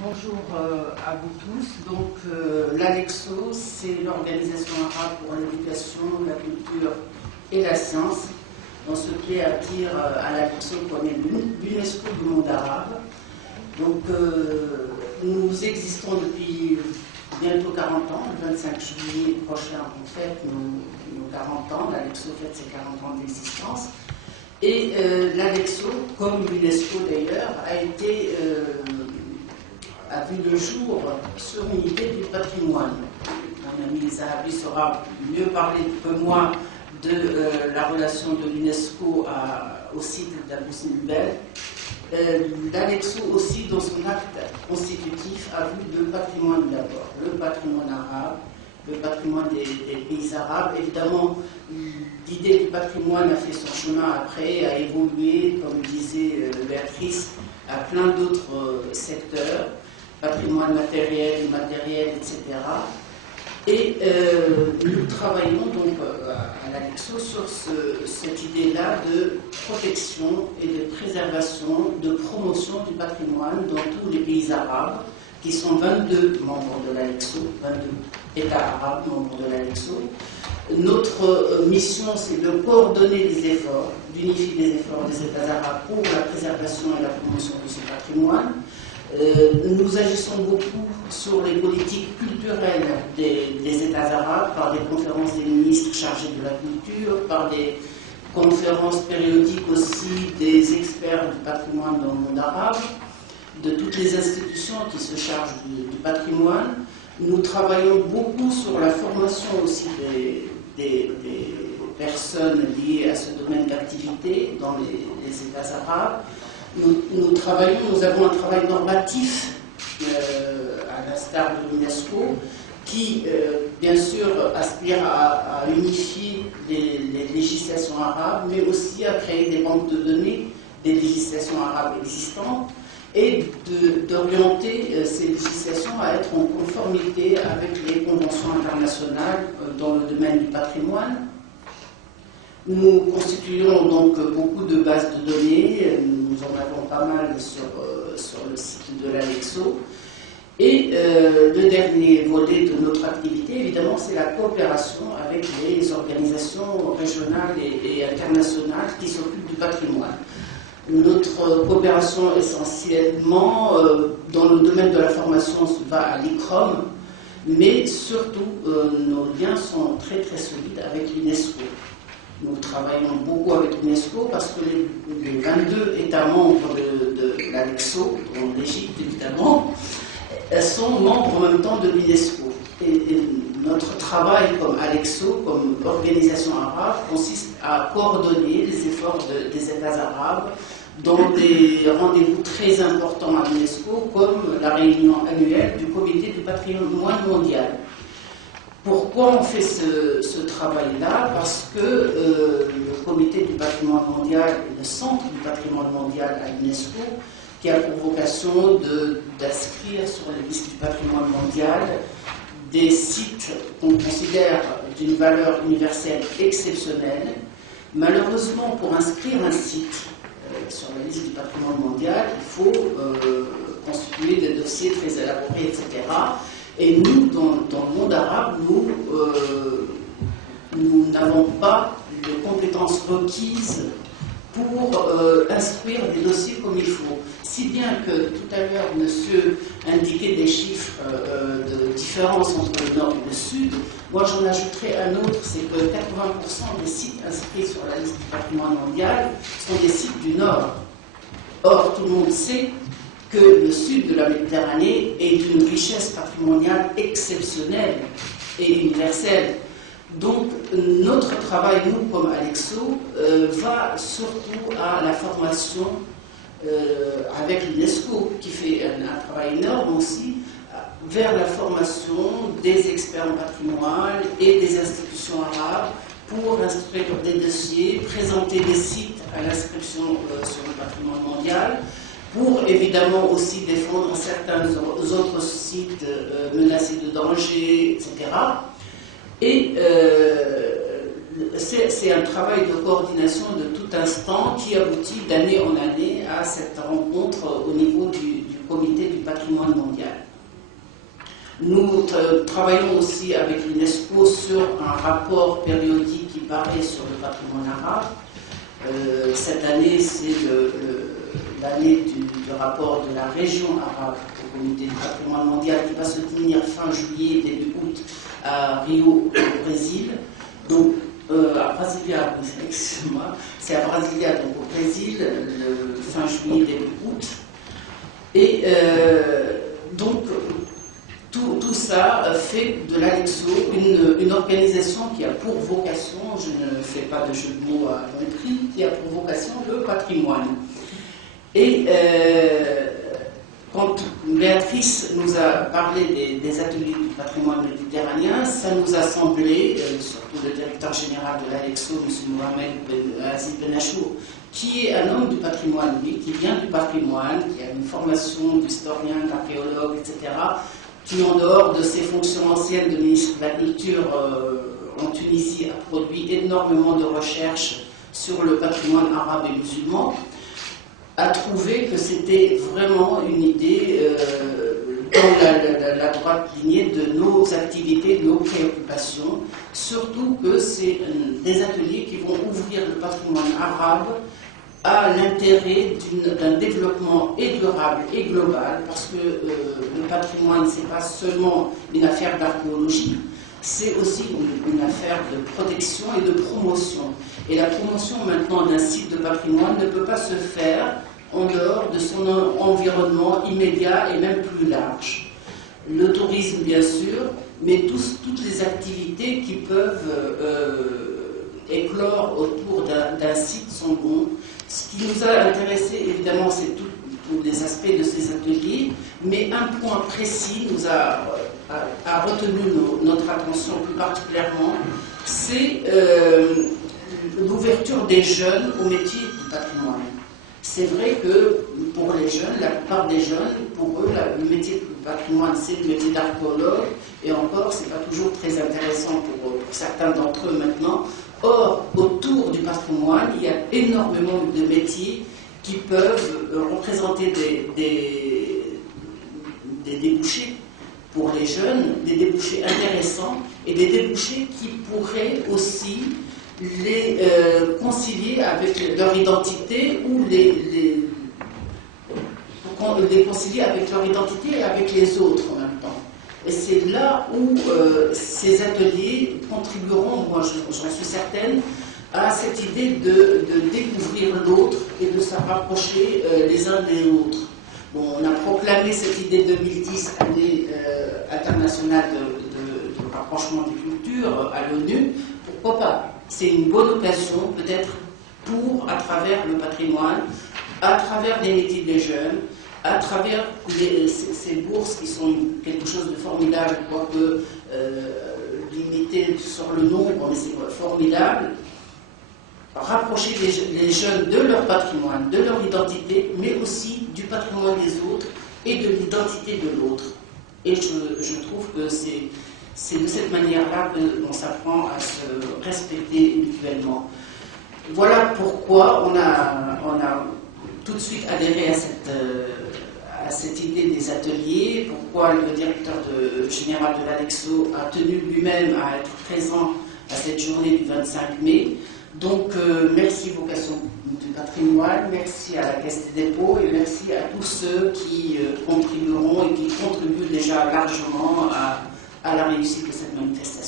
Bonjour à vous tous. Donc, l'ALEXO, c'est l'Organisation arabe pour l'éducation, la culture et la science. On se plaît à dire à l'ALEXO qu'on est l'UNESCO du monde arabe. Donc, nous existons depuis bientôt 40 ans. Le 25 juillet prochain, on fête nos 40 ans. L'ALEXO fête ses 40 ans d'existence. Et l'ALEXO, comme l'UNESCO d'ailleurs, a vu le jour sur l'unité du patrimoine. Mon ami Zahabi saura mieux parler que moi de la relation de l'UNESCO au site de la Bosnie-Nouvelle. L'ALEXO aussi, dans son acte constitutif, a vu le patrimoine d'abord, le patrimoine arabe, le patrimoine des pays arabes. Évidemment, l'idée du patrimoine a fait son chemin après, a évolué, comme disait Béatrice, à plein d'autres secteurs, patrimoine matériel, immatériel, etc. Et nous travaillons donc à l'ALEXO sur cette idée-là de protection et de préservation, de promotion du patrimoine dans tous les pays arabes, qui sont 22 membres de l'ALEXO, 22 États arabes membres de l'ALEXO. Notre mission, c'est de coordonner les efforts, d'unifier les efforts des États arabes pour la préservation et la promotion de ce patrimoine. Nous agissons beaucoup sur les politiques culturelles des États arabes, par des conférences des ministres chargés de la culture, par des conférences périodiques aussi des experts du patrimoine dans le monde arabe, de toutes les institutions qui se chargent du patrimoine. Nous travaillons beaucoup sur la formation aussi des personnes liées à ce domaine d'activité dans les États arabes. Nous avons un travail normatif, à l'instar de l'UNESCO, qui, bien sûr, aspire à unifier les législations arabes, mais aussi à créer des banques de données des législations arabes existantes et d'orienter ces législations à être en conformité avec les conventions internationales dans le domaine du patrimoine. Nous constituons donc beaucoup de bases de données, nous en avons pas mal sur le site de l'ALEXO. Et le dernier volet de notre activité, évidemment, c'est la coopération avec les organisations régionales et internationales qui s'occupent du patrimoine. Notre coopération essentiellement dans le domaine de la formation va à l'ICROM, mais surtout nos liens sont très très solides avec l'UNESCO. Nous travaillons beaucoup avec l'UNESCO parce que les 22 États membres de l'ALEXO, dont l'Égypte évidemment, sont membres en même temps de l'UNESCO. Et notre travail comme ALEXO, comme organisation arabe, consiste à coordonner les efforts des États arabes dans des rendez-vous très importants à l'UNESCO, comme la réunion annuelle du Comité du patrimoine mondial. Pourquoi on fait ce travail-là? Parce que le Comité du patrimoine mondial et le Centre du patrimoine mondial à l'UNESCO, qui a pour vocation d'inscrire sur les listes du patrimoine mondial des sites qu'on considère d'une valeur universelle exceptionnelle. Malheureusement, pour inscrire un site sur la liste du patrimoine mondial, il faut constituer des dossiers très élaborés, etc. Et nous, dans le monde arabe, nous n'avons pas les compétences requises pour instruire des dossiers comme il faut. Si bien que tout à l'heure, monsieur indiquait des chiffres de différence entre le nord et le sud. Moi, j'en ajouterai un autre, c'est que 80% des sites inscrits sur la liste du patrimoine mondial sont des sites du nord. Or, tout le monde sait que le sud de la Méditerranée est d'une richesse patrimoniale exceptionnelle et universelle. Donc, notre travail, nous, comme ALEXO, va surtout à la formation avec l'UNESCO, qui fait un travail énorme aussi, vers la formation des experts en patrimoine et des institutions arabes pour instruire des dossiers, présenter des sites à l'inscription sur le patrimoine mondial, pour évidemment aussi défendre certains autres sites menacés de danger, etc. Et c'est un travail de coordination de tout instant qui aboutit d'année en année à cette rencontre au niveau du comité du patrimoine mondial. Nous travaillons aussi avec l'UNESCO sur un rapport périodique qui paraît sur le patrimoine arabe. Cette année, c'est l'année du rapport de la région arabe au comité du patrimoine mondial qui va se tenir fin juillet, début août à Rio, au Brésil. Donc, à Brasilia, excusez-moi, c'est à Brasilia, donc au Brésil, le fin juillet, début août. Et donc, tout ça fait de l'Alexo une organisation qui a pour vocation, je ne fais pas de jeu de mots à mépris, qui a pour vocation le patrimoine. Et quand Béatrice nous a parlé des ateliers du patrimoine méditerranéen, ça nous a semblé, surtout le directeur général de l'Alexo, M. Mohamed Aziz Benachour, qui est un homme du patrimoine, lui, qui vient du patrimoine, qui a une formation d'historien, d'archéologue, etc., qui, en dehors de ses fonctions anciennes de ministre de la Culture en Tunisie, a produit énormément de recherches sur le patrimoine arabe et musulman, a trouvé que c'était vraiment une idée dans la droite lignée de nos activités, de nos préoccupations, surtout que c'est des ateliers qui vont ouvrir le patrimoine arabe à l'intérêt d'un développement et durable et global, parce que le patrimoine, ce n'est pas seulement une affaire d'archéologie, c'est aussi une affaire de protection et de promotion. Et la promotion maintenant d'un site de patrimoine ne peut pas se faire en dehors de son environnement immédiat et même plus large. Le tourisme, bien sûr, mais toutes les activités qui peuvent éclore autour d'un site sont bons. Ce qui nous a intéressé, évidemment, c'est tous les aspects de ces ateliers, mais un point précis nous a retenu notre attention plus particulièrement, c'est l'ouverture des jeunes au métier du patrimoine. C'est vrai que pour les jeunes, la plupart des jeunes, pour eux, le métier du patrimoine, c'est le métier d'archéologue, et encore, c'est pas toujours très intéressant pour certains d'entre eux maintenant. Or, autour du patrimoine, il y a énormément de métiers qui peuvent représenter des débouchés pour les jeunes, des débouchés intéressants et des débouchés qui pourraient aussi les concilier avec leur identité ou les concilier avec leur identité et avec les autres en même temps. Et c'est là où ces ateliers contribueront, moi j'en suis certaine, à cette idée de découvrir l'autre et de se rapprocher les uns des autres. Bon, on a proclamé cette idée 2010, année internationale de rapprochement des cultures à l'ONU. Pourquoi pas? C'est une bonne occasion peut-être pour, à travers le patrimoine, à travers les métiers des jeunes, à travers ces bourses qui sont quelque chose de formidable, quoique limité sur le nombre, mais c'est formidable, rapprocher les jeunes de leur patrimoine, de leur identité, mais aussi du patrimoine des autres et de l'identité de l'autre. Et je trouve que c'est de cette manière-là qu'on s'apprend à se respecter mutuellement. Voilà pourquoi on a tout de suite adhéré à cette idée des ateliers, pourquoi le directeur général de l'Alexo a tenu lui-même à être présent à cette journée du 25 mai. Donc, merci Vocation du patrimoine, merci à la Caisse des dépôts et merci à tous ceux qui contribueront et qui contribuent déjà largement à la réussite de cette manifestation.